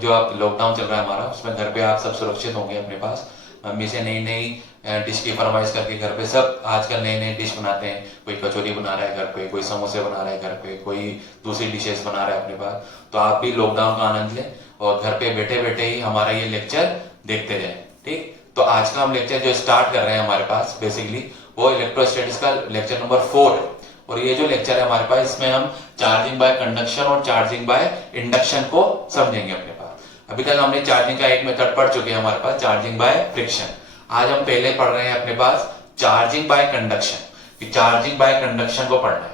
जो आप लॉकडाउन चल रहा है हमारा, उसमें घर पे आप सब सुरक्षित होंगे अपने पास। मम्मी से नई नई डिश की फरमाइश करके घर पे सब आजकल नए नए डिश बनाते हैं। कोई कचौरी बना रहा है घर पे, कोई समोसे बना रहा है घर पे, कोई दूसरी डिशेस बना रहा है अपने पास। तो आप भी लॉकडाउन का आनंद लें और घर पे बैठे बैठे ही हमारा ये लेक्चर देखते जाएं। ठीक, तो आज का हम लेक्चर जो स्टार्ट कर रहे हैं हमारे पास बेसिकली वो इलेक्ट्रोस्टैटिक्स का लेक्चर नंबर 4 है। और ये जो लेक्चर है हमारे पास, इसमें हम चार्जिंग बाय कंडक्शन और चार्जिंग बाय इंडक्शन को समझेंगे अपने पास। अभी तक हमने चार्जिंग का एक मेथड पढ़ चुके हैं हमारे पास, चार्जिंग बाय फ्रिक्शन। आज हम पहले पढ़ रहे हैं अपने पास चार्जिंग बाय कंडक्शन, कि चार्जिंग बाय कंडक्शन को पढ़ना है।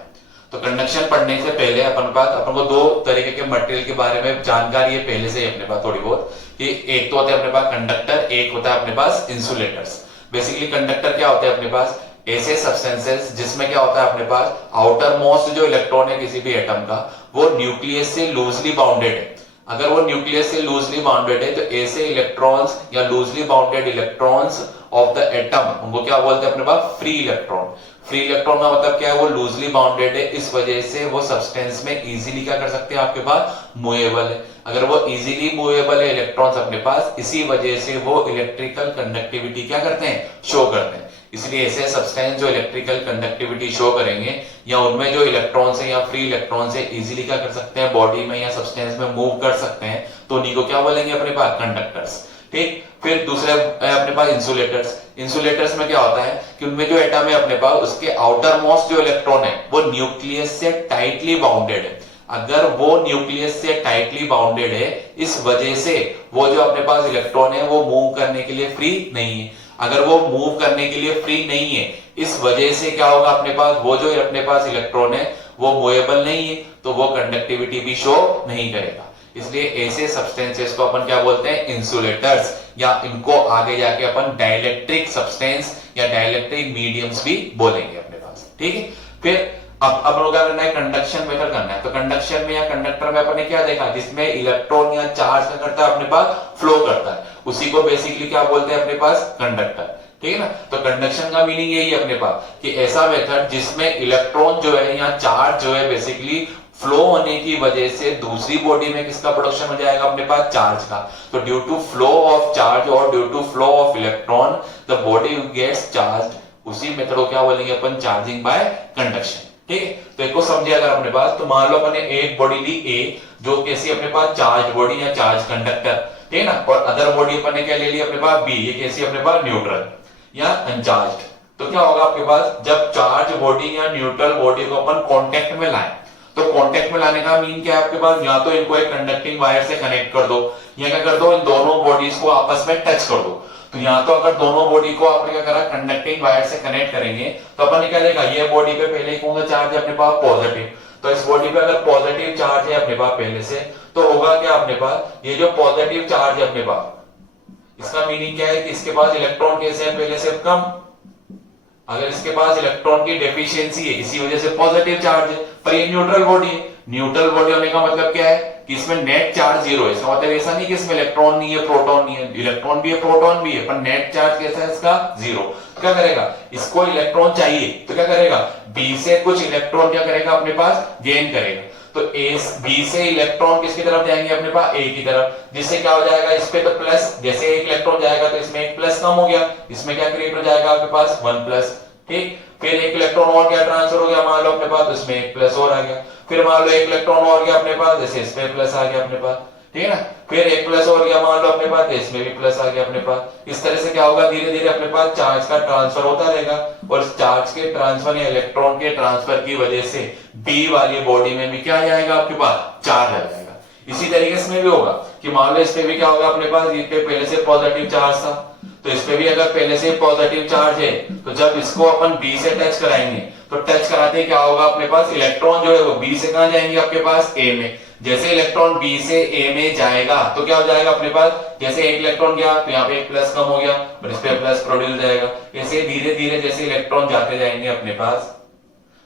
तो कंडक्शन पढ़ने से पहले अपन को दो तरीके के मटेरियल के बारे में जानकारी है पहले से ही अपने पास थोड़ी बहुत, कि एक तो होता है अपने पास कंडक्टर, एक होता है अपने पास इंसुलेटर्स। बेसिकली कंडक्टर क्या होते हैं अपने पास, ऐसे सब्सटेंसेस जिसमें क्या होता है अपने पास आउटर मोस्ट जो इलेक्ट्रॉन है किसी भी एटम का, वो न्यूक्लियस से लूजली बाउंडेड है। अगर वो न्यूक्लियस से लूजली बाउंडेड है तो ऐसे इलेक्ट्रॉन्स या loosely bounded electrons of the atom, उनको क्या बोलते हैं अपने पास, फ्री इलेक्ट्रॉन। फ्री इलेक्ट्रॉन का मतलब क्या है, वो लूजली बाउंडेड है, इस वजह से वो सब्सटेंस में इजीली क्या कर सकते हैं आपके पास, मूवेबल है। अगर वो इजीली मूवेबल है इलेक्ट्रॉन्स अपने पास, इसी वजह से वो इलेक्ट्रिकल कंडक्टिविटी क्या करते हैं, शो करते हैं। इसलिए ऐसे सब्सटेंस जो इलेक्ट्रिकल कंडक्टिविटी शो करेंगे या उनमें जो इलेक्ट्रॉन्स है या फ्री इलेक्ट्रॉन्स है इजीली क्या कर सकते हैं, बॉडी में या सब्सटेंस में मूव कर सकते हैं, तो उन्हीं को क्या बोलेंगे अपने पास, कंडक्टर्स। ठीक, फिर दूसरे अपने पास इंसुलेटर्स। इंसुलेटर्स में क्या होता है कि उनमें जो एटम है अपने पास, उसके आउटर मोस्ट जो इलेक्ट्रॉन है वो न्यूक्लियस से टाइटली बाउंडेड है। अगर वो न्यूक्लियस से टाइटली बाउंडेड है, इस वजह से वो जो अपने पास इलेक्ट्रॉन है वो मूव करने के लिए फ्री नहीं है। अगर वो मूव करने के लिए फ्री नहीं है, इस वजह से क्या होगा अपने पास, वो जो अपने पास इलेक्ट्रॉन है वो मूवेबल नहीं है, तो वो कंडक्टिविटी भी शो नहीं करेगा। इसलिए ऐसे सब्सटेंसेस को अपन क्या बोलते हैं, इंसुलेटर्स, या इनको आगे जाके अपन डाइलेक्ट्रिक सब्सटेंस या डाइलेक्ट्रिक मीडियम्स भी बोलेंगे अपने पास। ठीक है, फिर अब अपन क्या करना है, कंडक्शन मेथड करना है। तो कंडक्शन में या कंडक्टर में अपन ने क्या देखा, जिसमें इलेक्ट्रॉन या चार्ज क्या करता है अपने पास, फ्लो करता है, उसी को बेसिकली क्या बोलते हैं अपने पास, कंडक्टर। ठीक है ना। तो कंडक्शन का मीनिंग यही है अपने पास कि ऐसा मेथड जिसमें इलेक्ट्रॉन जो है या चार्ज जो है बेसिकली फ्लो होने की वजह से दूसरी बॉडी में किसका प्रोडक्शन हो जाएगा अपने पास, चार्ज का। तो due to flow of charge और due to flow of electron the body gets charge. उसी मेथड को क्या बोलेंगे अपन, चार्जिंग बाय कंडक्शन। ठीक है, तो एक को समझे अगर अपने पास, तो मान लो अपने एक बॉडी ली ए, जो कैसी अपने पास, चार्ज बॉडी या चार्ज कंडक्टर। ठीक है ना। और अदर बॉडी अपन ने क्या ले ली अपने पास, बी, ये कैसी अपने पास, न्यूट्रल या अनचार्ज्ड। तो क्या होगा आपके पास, जब चार्ज बॉडी या न्यूट्रल बॉडी को अपन कांटेक्ट में लाएं, तो कांटेक्ट में लाने का मीन क्या है आपके पास, या तो इनको एक कंडक्टिंग वायर से कनेक्ट कर दो, या क्या कर दो, इन दोनों बॉडीज को आपस में टच कर दो। तो यहाँ तो अगर दोनों बॉडी को आपने क्या करा, कंडक्टिंग वायर से कनेक्ट करेंगे, तो अपन क्या लेगा, ये बॉडी पे पहले कौन सा चार्ज है अपने पास, पॉजिटिव। तो इस बॉडी पे अगर पॉजिटिव चार्ज है अपने पास पहले से, तो होगा क्या अपने पास, ये जो पॉजिटिव चार्ज है अपने पास, इसका मीनिंग क्या है कि इसके पास इलेक्ट्रॉन कैसे है, पहले से कम। अगर इसके पास इलेक्ट्रॉन की डेफिशिएंसी है, इसी वजह से पॉजिटिव चार्ज है। पर ये न्यूट्रल बॉडी है। न्यूट्रल बॉडी होने का मतलब क्या है कि इसमें नेट चार्ज जीरो है। इसका मतलब ऐसा नहीं कि इसमें इलेक्ट्रॉन नहीं है, प्रोटॉन नहीं है, इलेक्ट्रॉन भी है, प्रोटॉन भी है, पर नेट चार्ज कैसा है इसका, जीरो। तो क्या करेगा, इसको इलेक्ट्रॉन चाहिए, तो क्या करेगा, बी से कुछ इलेक्ट्रॉन क्या करेगा अपने पास, गेन करेगा। तो बी से इलेक्ट्रॉन किसकी तरफ जाएंगे अपने पास, ए की तरफ, जिससे क्या हो जाएगा, इस पे तो प्लस, जैसे एक इलेक्ट्रॉन जाएगा तो इसमें एक प्लस कम हो गया, इसमें क्या क्रिएट हो जाएगा आपके पास, 1 प्लस। ठीक, फिर एक इलेक्ट्रॉन और क्या ट्रांसफर हो गया मान लो अपने पास, इसमें एक प्लस और आ गया। फिर मान लो एक इलेक्ट्रॉन और गया अपने पास, जैसे इस पे प्लस आ गया अपने पास। ठीक है ना। फिर एक प्लस और गया मान लो अपने पास, इसमें भी प्लस आ गया अपने पास। इस तरह से क्या होगा, धीरे धीरे अपने पास चार्ज का ट्रांसफर होता रहेगा, और चार्ज के ट्रांसफर या इलेक्ट्रॉन के ट्रांसफर की वजह से बी वाली बॉडी में भी क्या आ जाएगा आपके पास, चार्ज आ जाएगा। इसी तरीके से इसमें भी होगा कि मान लो इस पे भी क्या होगा अपने पास, ये पे पहले से पॉजिटिव चार्ज था, तो इस पे भी अगर पहले से पॉजिटिव चार्ज है, तो जब इसको अपन बी से टच कराएंगे, तो टच कराते क्या होगा अपने पास, इलेक्ट्रॉन जो है वो बी से कहां जाएंगे आपके पास, ए में। जैसे इलेक्ट्रॉन बी से ए में जाएगा तो क्या हो जाएगा अपने पास, जैसे एक इलेक्ट्रॉन गया तो यहाँ पे एक प्लस कम हो गया और इस पे प्लस प्रोड्यूस जाएगा। ऐसे धीरे धीरे जैसे इलेक्ट्रॉन जाते जाएंगे अपने पास,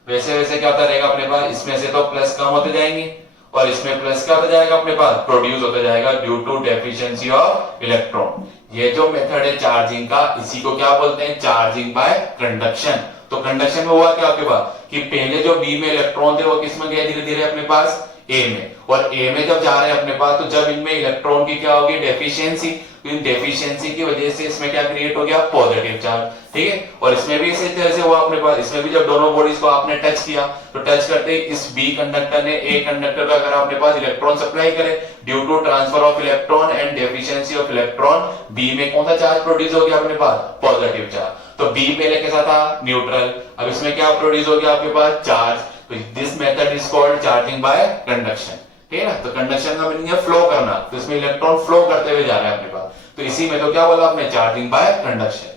वैसे वैसे क्या होता रहेगा अपने पास, इसमें से तो प्लस कम होते जाएंगे और इसमें प्लस क्या होता जाएगा अपने पास, प्रोड्यूस होता जाएगा due to deficiency of electron. ये जो मेथड है चार्जिंग का, इसी को क्या बोलते हैं, चार्जिंग बाय कंडक्शन। तो कंडक्शन में हुआ क्या आपके पास कि पहले जो बी में इलेक्ट्रॉन थे वो किस में गए, धीरे धीरे अपने पास ए में, और ए में जब जा रहे हैं अपने पास, तो जब इनमें इलेक्ट्रॉन की क्या होगी, डेफिशिएंसी, तो इन डेफिशिएंसी की वजह से इसमें क्या क्रिएट हो गया, पॉजिटिव चार्ज, ठीक है। और इसमें भी इसी तरह से हुआ अपने पास, इसमें भी जब दोनों बॉडीज को आपने टच किया, तो टच करते ही इस बी कंडक्टर ने ए कंडक्टर का अगर अपने पास इलेक्ट्रॉन सप्लाई करे, due to transfer of electron and deficiency of electron, B में कौन सा चार्ज प्रोड्यूस हो गया अपने पास, पॉजिटिव चार्ज। तो बी पहले कैसा था, न्यूट्रल, अब इसमें क्या प्रोड्यूस हो गया आपके पास, चार्ज। तो this method is called charging by conduction, ठीक है ना। तो कंडक्शन का मीनिंग है फ्लो करना, तो इसमें इलेक्ट्रॉन फ्लो करते हुए जा रहा है अपने पास, तो इसी में तो क्या बोला आपने, चार्जिंग बाय कंडक्शन।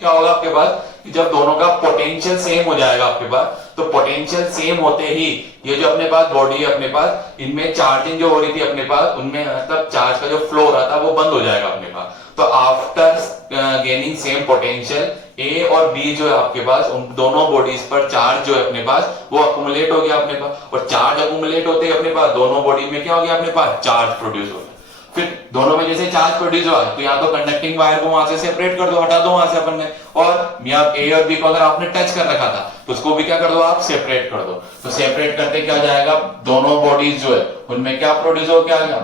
क्या होगा आपके पास कि जब दोनों का पोटेंशियल सेम हो जाएगा आपके पास, तो पोटेंशियल सेम होते ही ये जो अपने पास बॉडी है अपने पास, इनमें चार्जिंग जो हो रही थी अपने पास, उनमें मतलब चार्ज का जो फ्लो हो रहा था वो बंद हो जाएगा अपने पास। तो आफ्टर गेनिंग सेम पोटेंशियल, ए और बी जो है आपके पास, उन दोनों बॉडीज पर चार्ज जो है अपने पास वो अकुमुलेट हो गया अपने पास, और चार्ज अकुमुलेट होते अपने पास दोनों बॉडी में क्या हो गया अपने पास, चार्ज प्रोड्यूस हो गया। फिर दोनों में जैसे चार्ज प्रोड्यूस हुआ, तो या तो कंडक्टिंग वायर को वहां से सेपरेट कर दो, हटा दो वहां से अपन ने, और या ए और बी को अगर आपने टच कर रखा था तो उसको भी क्या कर दो, आप सेपरेट कर दो। तो सेपरेट करते क्या जाएगा, दोनों बॉडीज जो है उनमें क्या प्रोड्यूस हो क्या गया,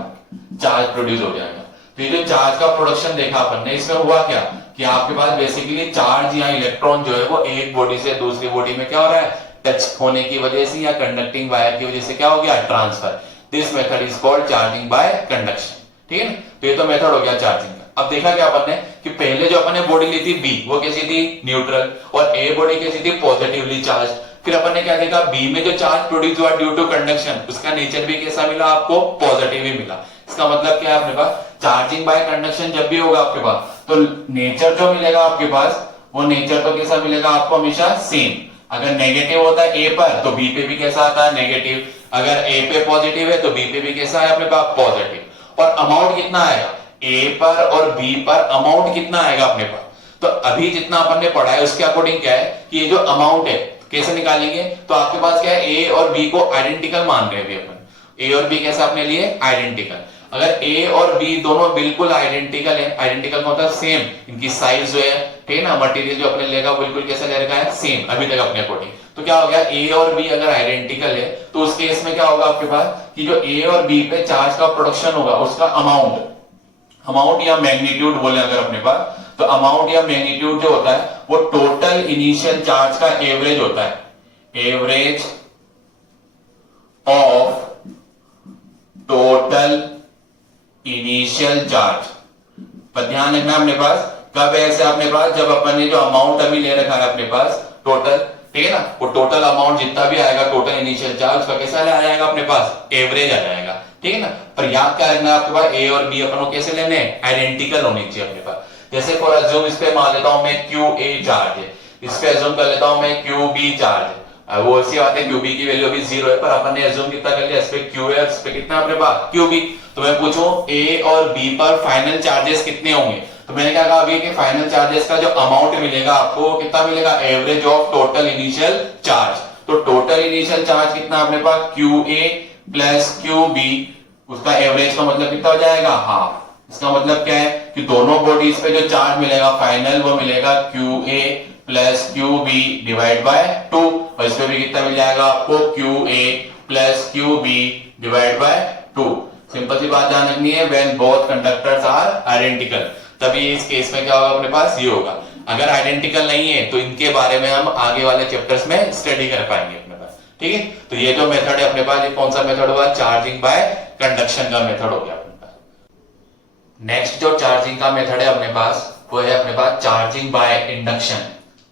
चार्ज प्रोड्यूस हो जाएगा। तो ये जो चार्ज का प्रोडक्शन देखा अपन ने, इसमें हुआ क्या कि आपके पास बेसिकली चार्ज या इलेक्ट्रॉन जो है वो एक बॉडी से दूसरी बॉडी में क्या हो रहा है, टच होने की वजह से या कंडक्टिंग वायर की वजह से क्या हो गया, transfer. This method is called charging by conduction, ठीक है ना। तो ये तो मेथड हो गया चार्जिंग का। अब देखा क्या अपन ने कि पहले जो अपन ने बॉडी ली थी बी, वो कैसी थी, न्यूट्रल, और ए बॉडी कैसी थी, पॉजिटिवली चार्ज। फिर अपन ने क्या देखा, बी में जो चार्ज प्रोड्यूस हुआ ड्यू टू कंडक्शन, उसका नेचर भी कैसा मिला आपको, पॉजिटिव ही मिला। इसका मतलब क्या है अपने पास, चार्जिंग बाय कंडक्शन जब भी होगा आपके पास, तो नेचर जो मिलेगा आपके पास, वो नेचर तो कैसा मिलेगा आपको, हमेशा सेम। अगर नेगेटिव होता है ए पर, तो बी पे भी कैसा आता है, नेगेटिव। अगर ए पे पॉजिटिव है तो बी पे भी कैसा है अपने पास, पॉजिटिव। और अमाउंट कितना आएगा, ए पर और बी पर अमाउंट कितना आएगा अपने पास। तो अभी जितना अपन ने पढ़ा है उसके अकॉर्डिंग क्या है कि ये जो अमाउंट है कैसे निकालेंगे, तो आपके पास क्या है, ए और बी को आइडेंटिकल मान रहे हैं अपन, ए और बी कैसा अपने लिए, आइडेंटिकल। अगर ए और बी दोनों बिल्कुल आइडेंटिकल है, आइडेंटिकल मतलब सेम, इनकी साइज जो है, ठीक है ना, मटेरियल जो अपने लेगा बिल्कुल कैसा ले रखा है, सेम अभी तक अपने अकॉर्डिंग। तो क्या हो गया, ए और बी अगर आइडेंटिकल है तो उस केस में क्या होगा आपके पास कि जो ए और बी पे चार्ज का प्रोडक्शन होगा उसका अमाउंट या मैग्नीट्यूड बोले अगर अपने पास, तो अमाउंट या मैग्नीट्यूड जो होता है वो टोटल इनिशियल चार्ज का एवरेज होता है, average of total initial charge. पर ध्यान रखना अपने पास कब ऐसे अपने पास, जब अपन ने जो अमाउंट अभी ले रखा है अपने पास टोटल, ठीक है ना, वो टोटल अमाउंट जितना भी आएगा टोटल इनिशियल चार्ज का कैसा आ जाएगा अपने पास, एवरेज आ जाएगा, ठीक है ना। पर याद क्या रखना आपके पास, ए और बी अपन को कैसे लेने, आइडेंटिकल होने चाहिए अपने पास। जैसे फॉर अज्यूम इस पे मान लेता हूं मैं क्यू ए चार्ज है, इस पे अज्यूम कर लेता हूं मैं क्यू बी चार्ज है। वो ऐसी बात है क्यू बी की वैल्यू अभी 0 है, पर अपन ने अज्यूम कितना कर लिया, इस पे क्यू है, इस पे कितना अपने पास क्यू बी। तो मैं पूछूं ए और बी पर फाइनल चार्जेस कितने होंगे, तो मैंने क्या कहा अभी कि फाइनल चार्जेस का जो अमाउंट मिलेगा आपको कितना मिलेगा, average of total initial charge. तो टोटल इनिशियल चार्ज कितना अपने पास, Q A plus Q B, उसका एवरेज का मतलब कितना हो जाएगा, हाफ। इसका मतलब क्या है कि दोनों बॉडीज पे जो चार्ज मिलेगा फाइनल वो मिलेगा Q A plus Q B divide by 2, और इसमें भी कितना मिल जाएगा आपको, Q A plus Q B divide by 2। Simple सी बात ध्यान रखनी है, when both conductors are identical, तभी इस केस में क्या होगा अपने पास, ये होगा। अगर आइडेंटिकल नहीं है तो इनके बारे में हम आगे वाले चैप्टर्स में स्टडी कर पाएंगे अपने पास, ठीक है। तो ये जो मेथड है अपने पास, ये कौन सा मेथड हुआ, चार्जिंग बाय कंडक्शन का मेथड हो गया अपने पास। नेक्स्ट जो चार्जिंग का मेथड है अपने पास, वो है अपने पास चार्जिंग बाय इंडक्शन,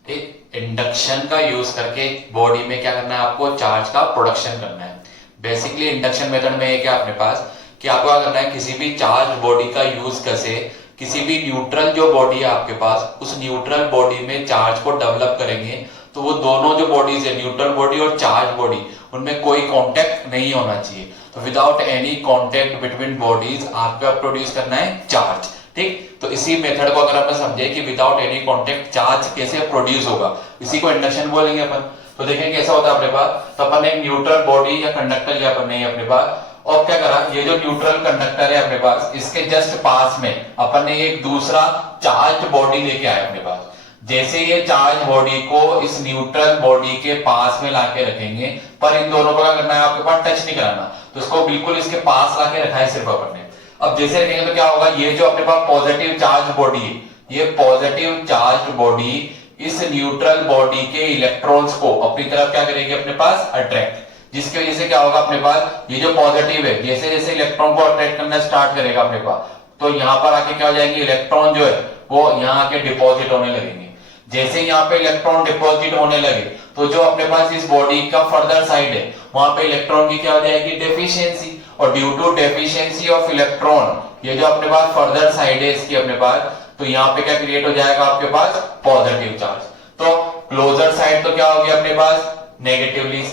ठीक। इंडक्शन का यूज करके बॉडी में क्या करना है आपको, चार्ज का प्रोडक्शन करना है। बेसिकली इंडक्शन मेथड में क्या अपने पास कि आपको क्या करना है, किसी भी चार्ज बॉडी का यूज कैसे, किसी भी न्यूट्रल जो बॉडी है आपके पास, उस न्यूट्रल बॉडी में चार्ज को डेवलप करेंगे, तो वो दोनों जो बॉडीज है, न्यूट्रल बॉडी और चार्ज बॉडी, उनमें कोई कांटेक्ट नहीं होना चाहिए। तो without any contact between bodies आपको प्रोड्यूस करना है चार्ज, ठीक। तो इसी मेथड को अगर अपन समझे कि विदाउट एनी कांटेक्ट चार्ज कैसे प्रोड्यूस होगा, इसी को इंडक्शन बोलेंगे अपन। तो देखेंगे कैसा होता है अपने पास, तो अपन एक न्यूट्रल बॉडी या कंडक्टर लिया अपन ने अपने पास, और क्या करा, ये जो न्यूट्रल कंडक्टर है अपने पास, इसके जस्ट पास में अपन ने एक दूसरा चार्ज बॉडी लेके आए अपने पास। जैसे ये चार्ज बॉडी को इस न्यूट्रल बॉडी के पास में लाके रखेंगे, पर इन दोनों को क्या करना है आपके पास, टच नहीं कराना, तो इसको बिल्कुल इसके पास लाके रखा है सिर्फ अपन ने। अब जैसे रखेंगे तो क्या होगा, ये जो अपने पास पॉजिटिव चार्ज बॉडी है, ये पॉजिटिव चार्ज बॉडी इस न्यूट्रल बॉडी के इलेक्ट्रॉन्स को अपनी तरफ क्या करेगी, अपने पास अट्रैक्ट, जिसकी वजह से क्या होगा अपने पास, ये जो पॉजिटिव है जैसे जैसे इलेक्ट्रॉन को अट्रैक्ट करना स्टार्ट करेगा अपने पास, तो यहाँ पर आके क्या हो जाएंगे, इलेक्ट्रॉन जो है वो यहाँ आके डिपॉजिट होने लगेंगे। जैसे यहाँ पे इलेक्ट्रॉन डिपॉजिट होने लगे तो जो अपने पास इस बॉडी का फर्दर साइड है वहां पे इलेक्ट्रॉन की क्या हो जाएगी, डेफिशिएंसी, और due to deficiency of electron, ये जो अपने पास फर्दर साइड है इसकी अपने पास, तो यहाँ पे क्या क्रिएट हो जाएगा आपके पास, पॉजिटिव चार्ज। तो क्लोजर साइड तो क्या हो गया अपने पास, नेगेटिवली,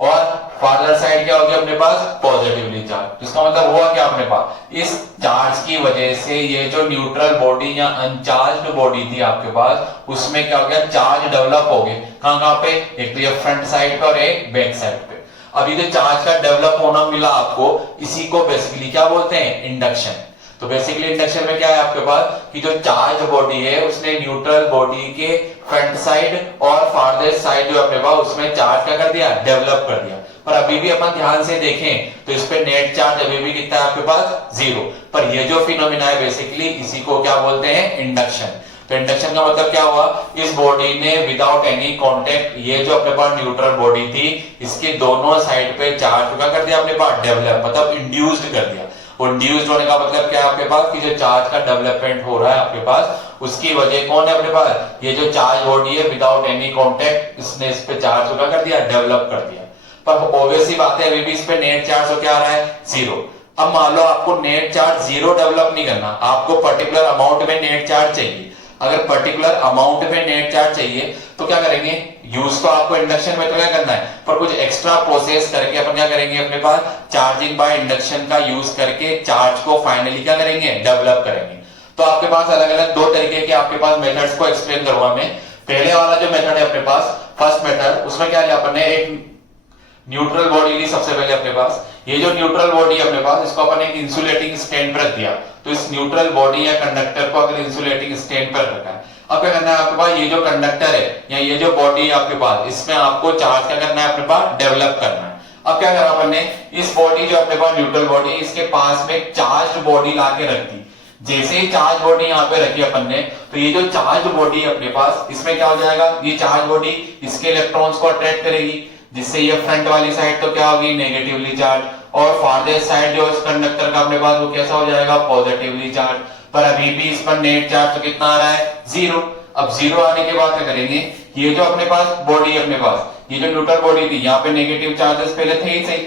और फार्दर साइड क्या हो गया अपने पास, पॉजिटिवली चार्ज। इसका मतलब हुआ क्या अपने पास, इस चार्ज की वजह से ये जो न्यूट्रल बॉडी या अनचार्ज्ड बॉडी थी आपके पास, उसमें क्या हो गया, चार्ज डेवलप हो गए। कहां पे, एक तो ये फ्रंट साइड पे और एक बैक साइड पे। अब ये जो चार्ज का डेवलप होना मिला आपको, इसी को बेसिकली क्या बोलते हैं, इंडक्शन। तो बेसिकली इंडक्शन में क्या है आपके पास कि जो चार्ज बॉडी है उसने न्यूट्रल बॉडी के फ्रंट साइड और फारदेस्ट साइड जो अपने पास उसमें चार्ज क्या कर दिया, डेवलप कर दिया। पर अभी भी अपन ध्यान से देखें तो इस पे नेट चार्ज अभी भी कितना है आपके पास, 0। पर ये जो फिनोमिना है बेसिकली इसी को क्या बोलते हैं, इंडक्शन। तो इंडक्शन का मतलब क्या हुआ, इस बॉडी ने विदाउट एनी कांटेक्ट, ये जो अपने पास न्यूट्रल बॉडी थी इसके दोनों साइड पे चार्ज क्या कर दिया अपने पास, डेवलप, मतलब इंड्यूस्ड कर दिया। और इंड्यूस्ड होने का मतलब क्या है आपके पास कि जो चार्ज का डेवलपमेंट हो रहा है आपके पास, उसकी वजह कौन है अपने पास, ये जो चार्ज बॉडी है विदाउट एनी कांटेक्ट, इसने इस पे चार्ज क्या कर दिया, डेवलप कर दिया। पर ऑब्वियसली बात है अभी भी इस पे नेट चार्ज हो क्या आ रहा है, 0। अब मान लो आपको नेट चार्ज 0 डेवलप नहीं करना, आपको पर्टिकुलर अमाउंट में नेट चार्ज चाहिए। अगर पर्टिकुलर अमाउंट में नेट चार्ज चाहिए तो क्या करेंगे, यूज तो आपको इंडक्शन में तो क्या करना है, पर कुछ एक्स्ट्रा प्रोसेस करके अपन क्या करेंगे, अपने पास चार्जिंग बाय इंडक्शन का यूज करके चार्ज को फाइनली क्या करेंगे, डेवलप करेंगे। तो आपके पास अलग अलग दो तरीके के आपके पास मेथड्स को एक्सप्लेन करूंगा मैं। पहले वाला जो मेथड है अपने पास, फर्स्ट मेथड, उसमें क्या लिया अपन ने, एक न्यूट्रल बॉडी ली सबसे पहले अपने पास। ये जो न्यूट्रल बॉडी अपने पास, इसको अपन एक इंसुलेटिंग स्टैंड पर रख दिया। तो इस न्यूट्रल बॉडी या कंडक्टर को अगर इंसुलेटिंग स्टैंड पर रखा है, अब क्या करना है आपके पास, ये जो कंडक्टर है या ये जो बॉडी है आपके पास, इसमें आपको चार्ज क्या करना है अपने पास, डेवलप करना है। अब क्या करा अपन ने, इस बॉडी जो अपने पास न्यूट्रल बॉडी, इसके पास में एक चार्ज बॉडी लाके रख दी। जैसे ही चार्ज बॉडी यहाँ पे रखी अपन ने, तो ये जो चार्ज बॉडी है अपने पास, इसमें क्या हो जाएगा, ये चार्ज बॉडी इसके इलेक्ट्रॉन्स को अट्रैक्ट करेगी, जिससे ये फ्रंट वाली साइड तो क्या होगी, नेगेटिवली चार्ज, और फारदेस्ट साइड जो इस कंडक्टर का अपने पास वो कैसा हो जाएगा, पॉजिटिवली चार्ज। पर अभी भी इस पर नेट चार्ज तो कितना आ रहा है, 0। अब 0 आने के बाद क्या करेंगे, ये जो अपने पास बॉडी है अपने पास, ये जो न्यूट्रल बॉडी थी, यहाँ पे नेगेटिव चार्जेस पहले थे ही सही,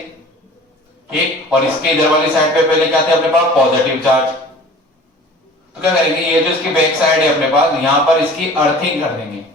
ठीक, और इसके इधर वाली साइड पे पहले क्या थे अपने पास, पॉजिटिव चार्ज। तो क्या करेंगे, ये जो इसकी बैक साइड है अपने पास, यहाँ पर इसकी अर्थिंग कर देंगे।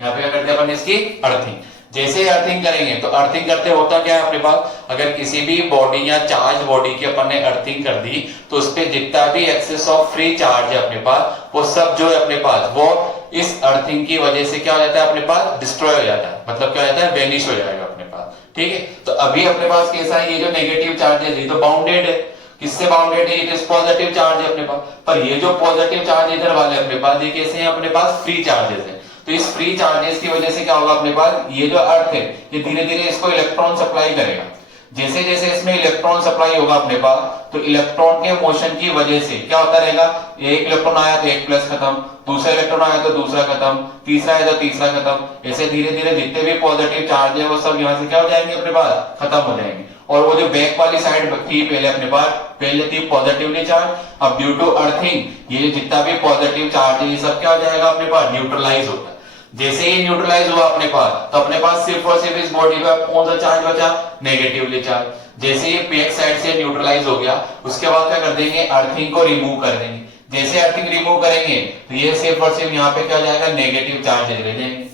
यहाँ पे क्या करते हैं अपन, इसकी अर्थिंग। जैसे अर्थिंग करेंगे तो अर्थिंग करते होता क्या है अपने पास, अगर किसी भी बॉडी या चार्ज बॉडी की अपन ने अर्थिंग कर दी तो उस पे जितना भी एक्सेस ऑफ फ्री चार्ज है अपने पास, वो सब जो है अपने पास, वो इस अर्थिंग की वजह से क्या हो जाता है अपने पास, डिस्ट्रॉय हो जाता है, मतलब क्या हो जाता है, वेनिश हो जाएगा अपने पास, ठीक है। तो अभी अपने पास कैसा है, ये जो नेगेटिव चार्जेस है तो बाउंडेड है, किससे बाउंडेड है, इट इज पॉजिटिव चार्ज है अपने पास। पर ये जो पॉजिटिव चार्ज इधर वाले अपने पास, ये कैसे हैं अपने पास, फ्री चार्जेस है। तो इस फ्री चार्जेस की वजह से क्या होगा अपने पास, ये जो अर्थ है ये धीरे धीरे इसको इलेक्ट्रॉन सप्लाई करेगा। जैसे जैसे इसमें इलेक्ट्रॉन सप्लाई होगा अपने पास, तो इलेक्ट्रॉन के मोशन की वजह से क्या होता रहेगा, एक इलेक्ट्रॉन आया तो एक प्लस खत्म, दूसरा इलेक्ट्रॉन आया तो दूसरा खत्म, तीसरा आया तो तीसरा खत्म, ऐसे धीरे धीरे जितने भी पॉजिटिव चार्ज है वो सब यहाँ से क्या हो जाएंगे अपने पास, खत्म हो जाएंगे। और वो जो बैक वाली साइड थी पहले अपने पास, पहले थी पॉजिटिवली चार्ज, अब ड्यू टू अर्थिंग ये जितना भी पॉजिटिव चार्ज है ये सब क्या हो जाएगा अपने पास, न्यूट्रलाइज होता है। जैसे ही न्यूट्रलाइज हुआ अपने पास, तो अपने पास सिर्फ और सिर्फ इस बॉडी पे कौन सा चार्ज बचा, नेगेटिवली चार्ज। जैसे ये बैक साइड से न्यूट्रलाइज हो गया, उसके बाद क्या कर देंगे, अर्थिंग को रिमूव कर देंगे। जैसे अर्थिंग रिमूव करेंगे तो ये सिर्फ और सिर्फ यहाँ पे क्या हो जाएगा, नेगेटिव चार्जेस रह जाएंगे।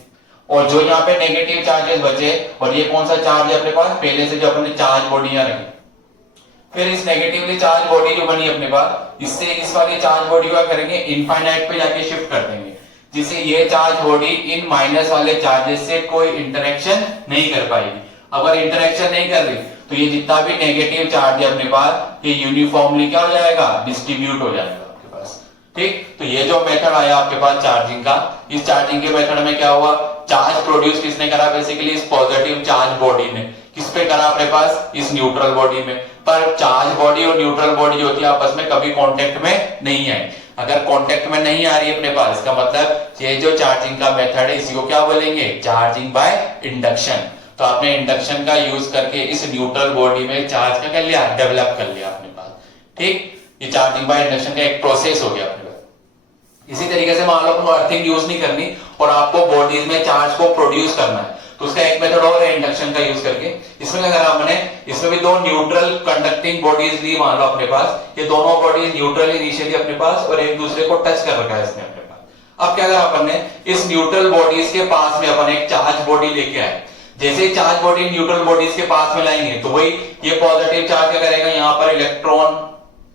और जो यहाँ पे नेगेटिव चार्जेस बचे, और ये कौन सा चार्ज है अपने पास, पहले से जो अपने चार्ज बॉडी रखी, फिर इस नेगेटिवली चार्ज बॉडी जो बनी अपने पास, इससे इस वाली चार्ज बॉडी को करेंगे इनफाइनाइट पे जाके शिफ्ट कर देंगे, जिससे ये चार्ज बॉडी इन माइनस वाले चार्जेस से कोई इंटरेक्शन नहीं कर पाएगी। अगर इंटरेक्शन नहीं कर रही तो ये जितना भी नेगेटिव चार्ज है अपने पास, ये यूनिफॉर्मली क्या हो जाएगा, डिस्ट्रीब्यूट हो जाएगा आपके पास, ठीक, तो ये जो मेथड आया आपके पास चार्जिंग का, इस चार्जिंग के मेथड में क्या हुआ, चार्ज प्रोड्यूस किसने करा, बेसिकली इस पॉजिटिव चार्ज बॉडी ने। किस पे करा अपने पास, इस न्यूट्रल बॉडी में। पर चार्ज बॉडी और न्यूट्रल बॉडी होती है आपस में कभी कांटेक्ट में नहीं आई। अगर कांटेक्ट में नहीं आ रही है अपने पास, इसका मतलब ये जो चार्जिंग का मेथड है इसी को क्या बोलेंगे, चार्जिंग बाय इंडक्शन। तो आपने इंडक्शन का यूज करके इस न्यूट्रल बॉडी में चार्ज का कर लिया, डेवलप कर लिया अपने पास। ठीक, ये चार्जिंग बाय इंडक्शन का एक प्रोसेस हो गया अपने पास। इसी तरीके से मान लो आपको अर्थिंग यूज नहीं करनी और आपको बॉडीज में चार्ज को प्रोड्यूस करना है, तो उसका एक मेथड और है इंडक्शन का यूज करके। इसमें अगर आपने इसमें भी दो न्यूट्रल कंडक्टिंग बॉडीज ली मान लो अपने पास, ये दोनों बॉडीज न्यूट्रल इनिशियली अपने पास और एक दूसरे को टच कर रखा है इसने अपने पास। अब क्या करा अपन ने, इस न्यूट्रल बॉडीज के पास में अपन एक चार्ज बॉडी लेके आए। जैसे चार्ज बॉडी न्यूट्रल बॉडीज के पास में लाएंगे तो वही ये पॉजिटिव चार्ज क्या करेगा, यहाँ पर इलेक्ट्रॉन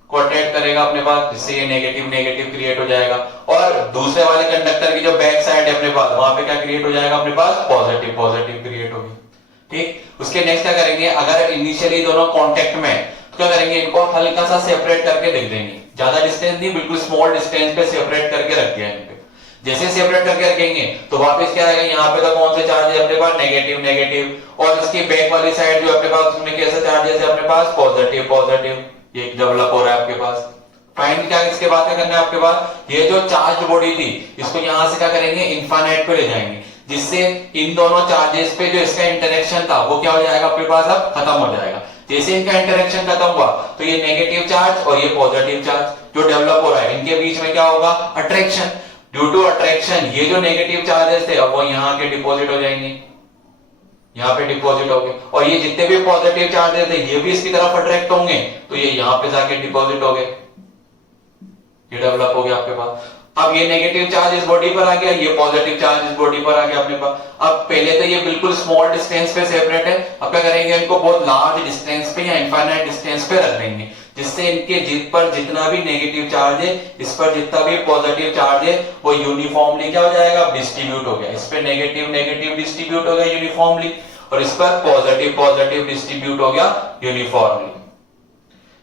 को अट्रैक्ट करेगा अपने पास, जिससे ये नेगेटिव नेगेटिव क्रिएट हो जाएगा। और दूसरे वाले कंडक्टर की जो बैक साइड है अपने पास, वहां पे क्या क्रिएट हो जाएगा अपने पास, पॉजिटिव पॉजिटिव क्रिएट होगी। ठीक, उसके नेक्स्ट क्या करेंगे, अगर इनिशियली दोनों कांटेक्ट में तो क्या करेंगे, इनको हल्का सा सेपरेट करके देख देंगे, ज्यादा डिस्टेंस नहीं, बिल्कुल स्मॉल डिस्टेंस पे सेपरेट करके रख दिया इनको। जैसे सेपरेट करके रखेंगे तो वापस क्या आएगा, यहाँ पे तो कौन से चार्ज है अपने पास, नेगेटिव नेगेटिव, और इसकी बैक वाली साइड जो अपने पास उसमें कैसे चार्जेस है अपने पास, पॉजिटिव पॉजिटिव। ये डेवलप हो रहा है आपके पास। फाइंड क्या इसके बाद क्या करना है आपके पास, ये जो चार्ज बॉडी थी इसको यहां से क्या करेंगे, इनफाइनाइट पे ले जाएंगे, जिससे इन दोनों चार्जेस पे जो इसका इंटरेक्शन था वो क्या हो जाएगा अपने पास, अब खत्म हो जाएगा। जैसे इनका इंटरेक्शन खत्म हुआ तो ये नेगेटिव चार्ज और ये पॉजिटिव चार्ज जो डेवलप हो रहा है, इनके बीच में क्या होगा, अट्रैक्शन। ड्यू टू अट्रैक्शन ये जो नेगेटिव चार्जेस थे अब वो यहाँ के डिपॉजिट हो जाएंगे, यहाँ पे डिपॉजिट हो गए, और ये जितने भी पॉजिटिव चार्जेस थे ये भी इसकी तरफ अट्रैक्ट होंगे, तो ये यहाँ पे जाके डिपॉजिट हो गए, ये डेवलप हो गया आपके पास। अब ये नेगेटिव चार्ज इस बॉडी पर आ गया, ये पॉजिटिव चार्ज इस बॉडी पर आ गया अपने पास। अब पहले तो ये बिल्कुल स्मॉल डिस्टेंस पे सेपरेट है, अब क्या करेंगे, इनको बहुत लार्ज डिस्टेंस पे या इनफाइनाइट डिस्टेंस पे रख देंगे, जिससे इनके पर जितना भी नेगेटिव चार्ज है, इस पर जितना भी पॉजिटिव चार्ज है वो यूनिफॉर्मली क्या हो जाएगा, डिस्ट्रीब्यूट हो गया। इस पे नेगेटिव नेगेटिव डिस्ट्रीब्यूट हो गया यूनिफॉर्मली, और इस पर पॉजिटिव पॉजिटिव डिस्ट्रीब्यूट हो गया यूनिफॉर्मली।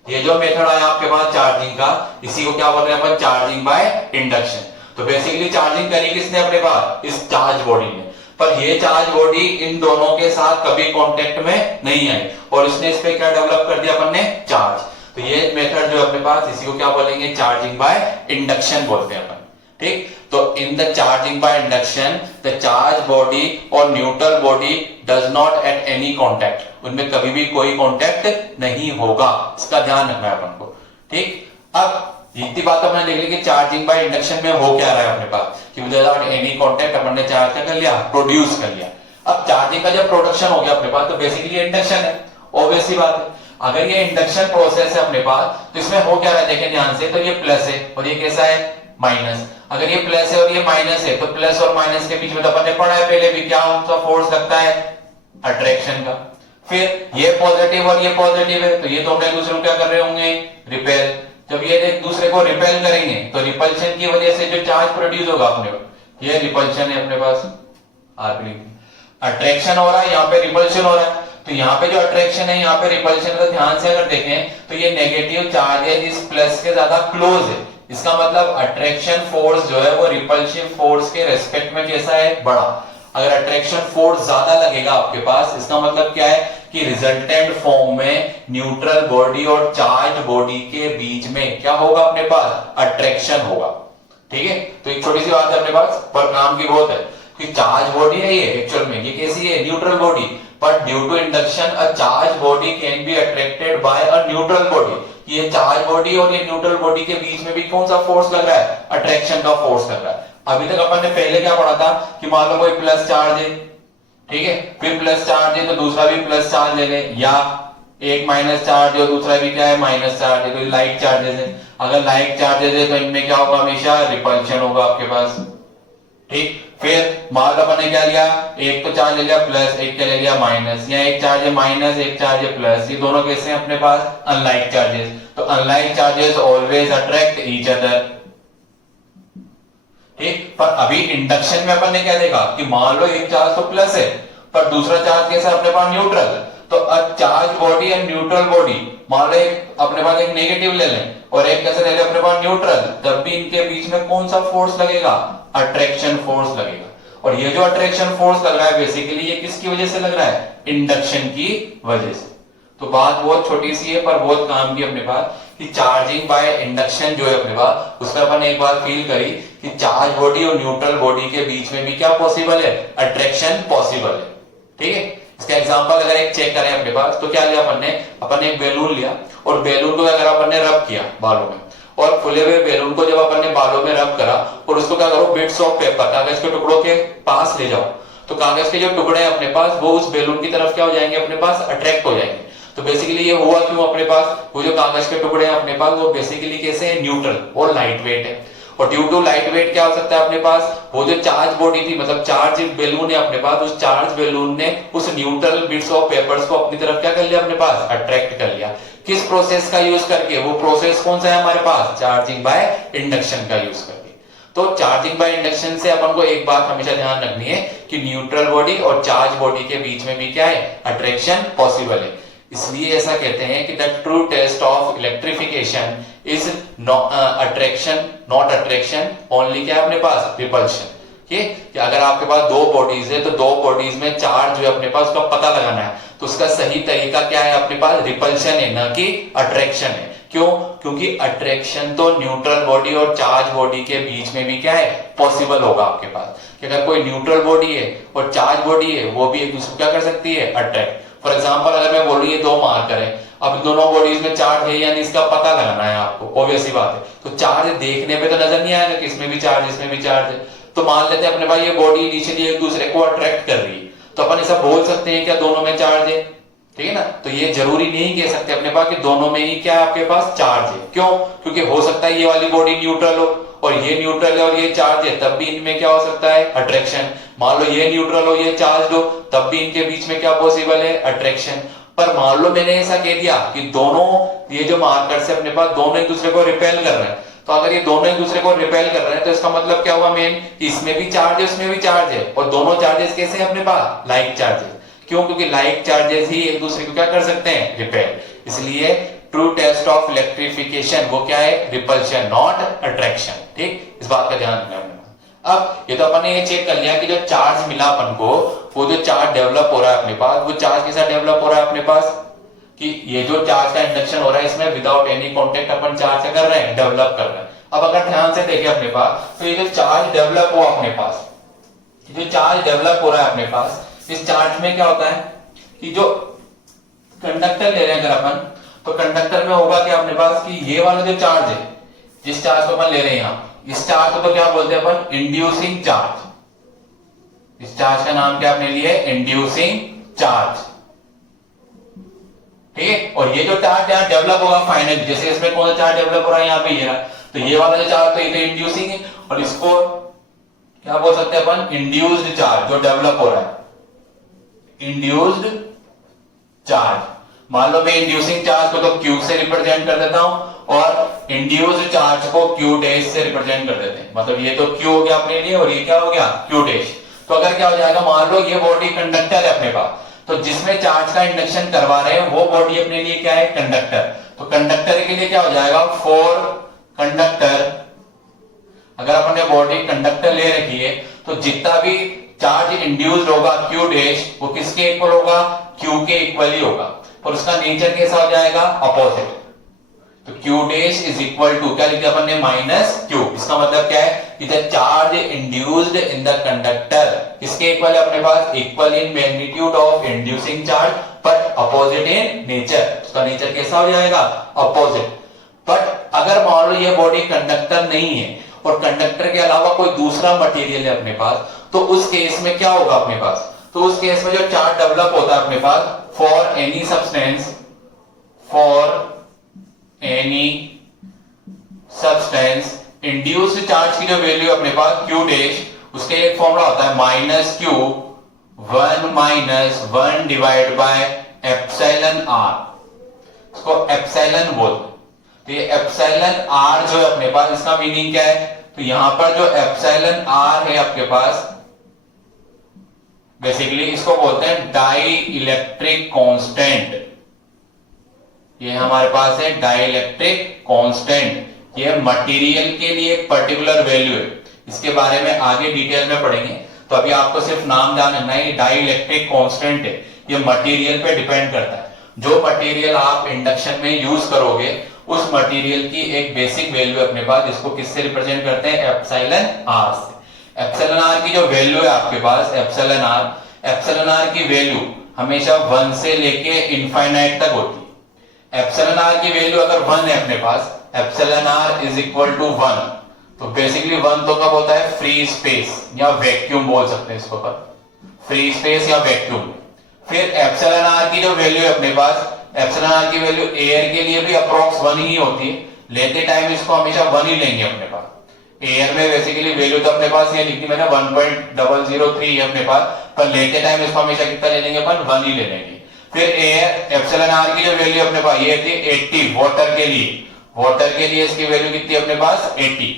ये जो मेथड आया आपके पास चार्जिंग का, इसी को क्या बोलते हैं अपन, चार्जिंग बाय इंडक्शन। तो बेसिकली चार्जिंग करी किसने अपने पास, इस चार्ज बॉडी ने। पर ये चार्ज बॉडी इन दोनों के साथ कभी कांटेक्ट में नहीं आई, और इसने इस पे क्या डेवलप कर दिया अपन ने, चार्ज। तो ये मेथड जो अपने पास, इसी को क्या बोलेंगे, चार्जिंग बाय इंडक्शन बोलते हैं अपन। ठीक, तो in the charging by induction the charge body और neutral body does not at any contact, उनमें कभी भी कोई कॉन्टैक्ट नहीं होगा, इसका ध्यान रखना है अपन को। ठीक, अब इतनी बात अपने देख ली कि चार्जिंग बाय इंडक्शन में हो क्या रहा है अपने पास, कि विदाउट एनी कॉन्टैक्ट अपन ने चार्ज कर लिया, प्रोड्यूस कर लिया। अब चार्जिंग का जब प्रोडक्शन हो गया अपने पास तो बेसिकली इंडक्शन है, ऑब्वियस सी बात है। अगर ये इंडक्शन प्रोसेस है अपने पास तो इसमें हो क्या रहा है, देखें ध्यान से, तो ये प्लस है और ये कैसा है, माइनस। अगर ये प्लस है और ये माइनस है तो प्लस और माइनस के बीच में तो अपन ने पढ़ा है पहले भी, क्या सा फोर्स लगता है, अट्रैक्शन का। फिर ये पॉजिटिव और ये पॉजिटिव है तो ये दोनों एक दूसरे को क्या कर रहे होंगे, रिपेल। जब ये एक दूसरे को रिपेल करेंगे तो रिपल्शन की वजह से जो चार्ज प्रोड्यूस होगा अपने पास, ये रिपल्शन है अपने पास, अट्रैक्शन हो रहा है, यहाँ पे रिपल्शन हो रहा है। तो यहाँ पे जो अट्रैक्शन है, यहाँ पे रिपल्शन, तो ध्यान से अगर देखें तो ये नेगेटिव चार्ज है जिस प्लस के ज्यादा क्लोज है, इसका मतलब अट्रैक्शन फोर्स जो है वो रिपल्सिव फोर्स के रेस्पेक्ट में कैसा है, बड़ा। अगर अट्रैक्शन फोर्स ज्यादा लगेगा आपके पास, इसका मतलब क्या है कि रिजल्टेंट फॉर्म में न्यूट्रल बॉडी और चार्ज बॉडी के बीच में क्या होगा अपने पास, अट्रैक्शन होगा। ठीक है, तो एक छोटी सी बात है अपने पास, पर काम की बहुत है कि चार्ज बॉडी है ये एक्चुअल में, ये कैसी है, neutral body, but due to induction a charge body can be attracted by a neutral body. ये चार्ज बॉडी और ये न्यूट्रल बॉडी के बीच में भी कौन सा फोर्स लग रहा है, अट्रैक्शन का फोर्स लग रहा है। अभी तक अपन ने पहले क्या पढ़ा था कि मान लो कोई प्लस चार्ज है, ठीक है, फिर प्लस चार्ज है तो दूसरा भी प्लस चार्ज ले ले, या एक माइनस चार्ज है और दूसरा भी क्या है, माइनस चार्ज है, तो लाइक चार्जेस है। अगर लाइक चार्जेस है तो इनमें क्या होगा, हमेशा रिपल्शन होगा आपके पास। ठीक, फिर मान लो अपन ने क्या लिया, एक तो चार्ज ले लिया प्लस, एक क्या ले लिया माइनस, या एक चार्ज है माइनस, एक चार्ज है प्लस, ये दोनों कैसे हैं अपने पास, अनलाइक चार्जेस। तो unlike charges always attract each other. ठीक, पर अभी इंडक्शन में अपन ने क्या देखा कि मान लो एक चार्ज तो प्लस है पर दूसरा चार्ज कैसा अपने पास, न्यूट्रल। तो charge body and neutral body, मान लो अपने पास एक नेगेटिव ले लें और एक कैसे ले लें अपने पास न्यूट्रल, तब भी इनके बीच में कौन सा फोर्स लगेगा, अट्रैक्शन फोर्स लगेगा। और ये जो अट्रैक्शन फोर्स लग रहा है बेसिकली ये किसकी वजह से लग रहा है, इंडक्शन की वजह से। तो बात बहुत छोटी सी है पर बहुत काम की अपने पास कि चार्जिंग बाय इंडक्शन जो है अपने पास, उसमें अपन एक बार फील करी कि चार्ज बॉडी और न्यूट्रल बॉडी के बीच में भी क्या पॉसिबल है, अट्रैक्शन पॉसिबल है। ठीक है, इसका एग्जांपल अगर एक चेक करें अपने पास तो क्या लिया अपन ने एक बैलून लिया और बैलून को अगर अपन ने रब किया बालों में, और फुले हुए बैलून को जब अपन ने बालों में रब करा और उसको क्या करो, बिट्स ऑफ पेपर कागज के टुकड़ों के पास ले जाओ, तो कागज के जो टुकड़े हैं अपने पास वो उस बैलून की तरफ क्या हो जाएंगे, अपने पास अट्रैक्ट हो जाएंगे। तो बेसिकली ये हुआ क्यों, अपने पास वो जो कागज के टुकड़े हैं अपने पास वो बेसिकली कैसे है, न्यूट्रल और लाइट वेट है। और ड्यू टू लाइट वेट क्या हो सकता है अपने पास, वो जो चार्ज बॉडी थी मतलब चार्ज बैलून है अपने पास, उस चार्ज बैलून ने उस न्यूट्रल बिट्स ऑफ पेपर्स को अपनी तरफ क्या कर लिया, अपने पास अट्रैक्ट कर लिया। किस प्रोसेस का यूज करके, वो प्रोसेस कौन सा है हमारे पास, चार्जिंग बाय इंडक्शन का यूज करके। तो चार्जिंग बाय इंडक्शन से अपन को एक बात हमेशा ध्यान रखनी है कि न्यूट्रल बॉडी और चार्ज बॉडी के बीच में भी क्या है, अट्रैक्शन पॉसिबल है। इसलिए ऐसा कहते हैं कि the true test of electrification is attraction not attraction, only क्या है अपने पास, रिपल्शन। कि अगर आपके पास दो बॉडीज है तो दो बॉडीज में चार्ज जो है अपने पास उसका पता लगाना है, तो उसका सही तरीका क्या है अपने पास, रिपल्शन है ना कि अट्रैक्शन है। क्यों, क्योंकि अट्रैक्शन तो न्यूट्रल बॉडी और चार्ज बॉडी के बीच में भी क्या है, पॉसिबल होगा आपके पास। कि अगर कोई न्यूट्रल बॉडी है और चार्ज बॉडी है वो भी एक दूसरे को क्या कर सकती है, अट्रैक्ट। फॉर एग्जाम्पल अगर मैं बोलूँ ये दो मार्कर है, अब दोनों बॉडीज में चार्ज है यानी इसका पता लगाना है आपको, ऑब्वियस सी बात है। तो चार्ज देखने पे तो नजर नहीं आएगा कि इसमें भी चार्ज इसमें भी चार्ज है, तो मान लेते हैं अपने भाई ये बॉडी इनिशियली एक दूसरे को अट्रैक्ट कर रही है, तो अपन ऐसा बोल सकते हैं क्या दोनों में चार्ज है, ठीक है ना। तो ये जरूरी नहीं कह सकते अपने पास कि दोनों में ही क्या है आपके पास चार्ज है। क्यों, क्योंकि हो सकता है ये वाली बॉडी न्यूट्रल हो और ये न्यूट्रल है और ये चार्ज है, तब भी इनमें क्या हो सकता है, अट्रैक्शन। मान लो ये न्यूट्रल हो ये चार्ज हो, तब भी इनके बीच में क्या पॉसिबल है, अट्रैक्शन। पर मान लो मैंने ऐसा कह दिया कि दोनों ये जो मार्कर से अपने पास दोनों एक दूसरे को रिपेल कर रहे हैं, तो अगर ये दोनों एक दूसरे को रिपेल कर रहे हैं तो इसका मतलब क्या हुआ मेन, इसमें भी चार्ज है उसमें भी चार्ज है, और दोनों चार्जेस कैसे हैं अपने पास, लाइक चार्जेस। क्यों, क्योंकि लाइक चार्जेस ही एक दूसरे को क्या कर सकते हैं, रिपेल। इसलिए ट्रू टेस्ट ऑफ इलेक्ट्रिफिकेशन वो क्या है, रिपल्शन नॉट अट्रैक्शन। ठीक, इस बात का ध्यान रखना। अब ये तो अपन ने ये चेक कर लिया कि जो चार्ज मिला अपन को, वो जो चार्ज डेवलप हो रहा है अपने पास, वो चार्ज के साथ डेवलप हो रहा है अपने पास कि ये जो चार्ज का इंडक्शन हो रहा है इसमें विदाउट एनी कांटेक्ट अपन चार्ज कर रहे हैं, डेवलप कर रहे हैं। अब अगर ध्यान से देखें अपने पास तो ये जो चार्ज डेवलप हुआ अपने पास, जो चार्ज डेवलप हो रहा है अपने पास, इस चार्ज में क्या होता है कि जो कंडक्टर ले रहे हैं अगर अपन, तो कंडक्टर में होगा क्या अपने पास कि ये वाला जो चार्ज है, जिस चार्ज को अपन ले रहे हैं यहाँ, इस चार्ज को तो क्या बोलते हैं अपन, इंड्यूसिंग चार्ज। इस चार्ज का नाम क्या अपने लिए, इंड्यूसिंग चार्ज। ठीक है, और ये जो चार्ज यहाँ डेवलप होगा फाइनल, जैसे इसमें कौन सा चार्ज डेवलप हो रहा है यहाँ पे, ये रहा, तो ये वाला जो चार्ज तो ये तो इंड्यूसिंग है, और इसको क्या बोल सकते हैं अपन, इंड्यूस्ड चार्ज जो डेवलप हो रहा है, इंड्यूस्ड चार्ज। मान लो मैं इंड्यूसिंग चार्ज को तो Q से रिप्रेजेंट कर देता हूं और इंड्यूस्ड चार्ज को Q डैश से रिप्रेजेंट कर देते हैं, मतलब ये तो Q हो गया अपने लिए और ये क्या हो गया, Q डैश। तो अगर क्या हो जाएगा, मान लो ये बॉडी कंडक्टर है अपने पास, तो जिसमें चार्ज का इंडक्शन करवा रहे हैं वो बॉडी अपने लिए क्या है, कंडक्टर। तो कंडक्टर के लिए क्या हो जाएगा, फॉर कंडक्टर, अगर अपन ने बॉडी कंडक्टर ले रखी है तो जितना भी चार्ज इंड्यूस्ड होगा Q डैश, वो किसके इक्वल होगा, Q के इक्वल ही होगा, और उसका नेचर कैसा हो जाएगा, अपोजिट। तो Q dash is equal to क्या लिखा अपन ने, माइनस Q। इसका मतलब क्या है कि the charge induced in the conductor किसके इक्वल है अपने पास, equal in magnitude of inducing charge but opposite in nature. उसका नेचर कैसा हो जाएगा, अपोजिट। बट अगर मान लो ये बॉडी कंडक्टर नहीं है और कंडक्टर के अलावा कोई दूसरा मटेरियल है अपने पास, तो उस केस में क्या होगा अपने पास, तो उस केस में जो चार्ज डेवलप होता है अपने पास, for any substance, for any substance induced charge की जो वैल्यू अपने पास Q डैश, उसके एक फॉर्मूला होता है minus Q 1 divide by epsilon R, इसको एप्सिलॉन बोलते हैं। तो ये एप्सिलॉन R जो है अपने पास, इसका मीनिंग क्या है, तो यहां पर जो एप्सिलॉन R है आपके पास, बेसिकली इसको बोलते हैं डाई इलेक्ट्रिक कांस्टेंट। ये हमारे पास है डाई इलेक्ट्रिक कांस्टेंट। ये मटेरियल के लिए एक पर्टिकुलर वैल्यू है, इसके बारे में आगे डिटेल में पढ़ेंगे। तो अभी आपको सिर्फ नाम जानना है, डाई इलेक्ट्रिक कांस्टेंट है, ये मटेरियल पे डिपेंड करता है। जो मटेरियल आप इंडक्शन में यूज करोगे उस मटेरियल की एक बेसिक वैल्यू अपने पास, जिसको किससे रिप्रेजेंट करते हैं, एप्सिलॉन आर से। एप्सिलॉन आर की जो वैल्यू है आपके पास, एप्सिलॉन आर की वैल्यू हमेशा 1 से लेके इनफाइनाइट तक होती है। एप्सिलॉन आर की वैल्यू अगर 1 है अपने पास, epsilon R is equal to 1, तो बेसिकली 1 तो कब होता है, फ्री स्पेस या वैक्यूम बोल सकते हैं इसको, पर फ्री स्पेस या वैक्यूम। फिर एप्सिलॉन आर की जो वैल्यू है अपने पास, एप्सिलॉन आर की वैल्यू एयर के लिए भी अप्रोक्स 1 ही होती है, लेते टाइम इसको हमेशा 1 ही लेंगे अपने पास। एयर में बेसिकली वैल्यू तो अपने पास ये लिखी मैंने 1.003 है अपने पास, पर लेते टाइम इसको हमेशा कितना ले लेंगे अपन, 1 ही ले लेंगे। फिर एयर एप्सिलॉन आर की जो वैल्यू अपने पास ये थी 80 वाटर के लिए इसकी वैल्यू कितनी अपने पास, 80।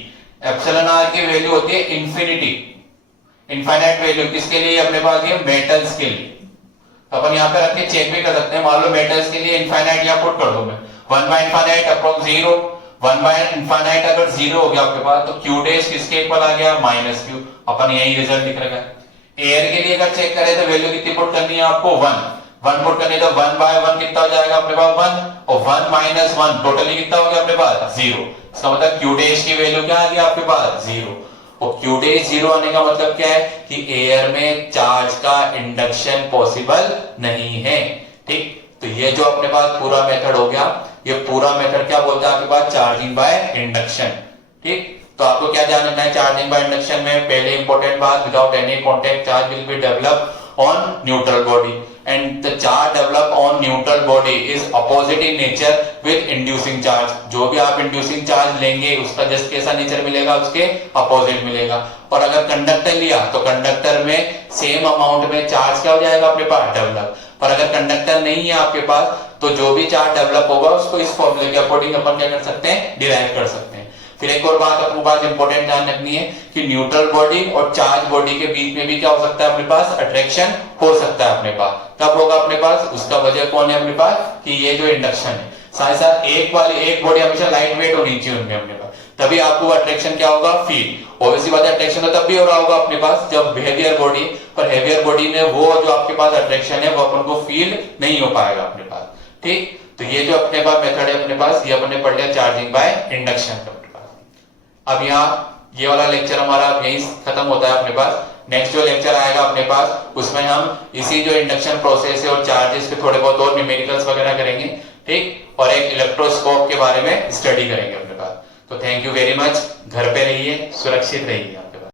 एप्सिलॉन आर की वैल्यू होती है इन्फिनिटी, इनफाइनाइट वैल्यू किसके लिए अपने पास, ये मेटल्स के लिए। तो अपन यहाँ पे रख के चेक भी कर सकते हैं, मान लो मेटल्स के लिए इनफाइनाइट यहाँ पुट कर दो मैं, 1 by infinite approx 0, 1 by infinite अगर 0 हो गया आपके पास, तो क्यू डेज किसके इक्वल आ गया, -q। अपन यही रिजल्ट लिख रखा है। एयर के लिए अगर चेक करें तो वैल्यू कितनी पुट करनी है आपको, 1 पुट करनी है, तो 1 बाय 1 कितना हो जाएगा अपने पास, 1, और 1 माइनस 1 टोटली कितना हो गया अपने पास, 0। इसका मतलब क्यू डेज की वैल्यू क्या आ गया आपके पास, 0। और क्यू डेज 0 आने का मतलब क्या है कि एयर में चार्ज का इंडक्शन पॉसिबल नहीं है। ठीक, तो ये जो अपने पास पूरा मेथड हो गया, ये पूरा मेथड क्या बोलता है आपके पास, चार्जिंग बाय इंडक्शन। ठीक, तो आपको क्या जानना है चार्जिंग बाय इंडक्शन में, पहले इंपॉर्टेंट बात, without any contact charge will be develop on neutral body and the charge developed on neutral body is opposite in nature with inducing charge। जो भी आप inducing charge लेंगे उसका जस्ट कैसा nature मिलेगा, उसके अपोजिट मिलेगा। और अगर कंडक्टर लिया तो कंडक्टर में सेम अमाउंट में चार्ज क्या हो जाएगा अपने पास, डेवलप। पर अगर कंडक्टर नहीं है आपके पास तो जो भी चार्ज डेवलप होगा उसको इस फॉर्मूले के अकॉर्डिंग अपन क्या कर सकते हैं, डिराइव कर सकते हैं। फिर एक और बात अपने पास इंपॉर्टेंट ध्यान रखनी है कि न्यूट्रल बॉडी और चार्ज बॉडी के बीच में भी क्या हो सकता है अपने पास, अट्रैक्शन हो सकता है अपने पास। कब होगा अपने पास, उसका वजह कौन है अपने पास, कि ये जो इंडक्शन है। साथ साथ एक बॉडी हमेशा लाइट वेट होनी चाहिए उनमें अपने पास, तभी आपको अट्रैक्शन क्या होगा, फील। ऑब्वियसली बात है अट्रैक्शन तो तब भी हो रहा होगा अपने पास जब हेवियर बॉडी, पर हेवियर बॉडी में वो जो आपके पास अट्रैक्शन है वो अपन को फील नहीं हो पाएगा अपने पास। ठीक, तो ये जो अपने पास मेथड है अपने पास, ये अपने पढ़ लिया चार्जिंग बाय इंडक्शन का। अब यहाँ ये वाला लेक्चर हमारा यहीं खत्म होता है अपने पास। नेक्स्ट जो लेक्चर आएगा अपने पास उसमें हम इसी जो इंडक्शन प्रोसेस है और चार्जेस पे थोड़े बहुत और न्यूमेरिकल्स वगैरह करेंगे। ठीक, और एक इलेक्ट्रोस्कोप के बारे में स्टडी करेंगे अपने पास। तो थैंक यू वेरी मच, घर पे रहिए, सुरक्षित रहिए।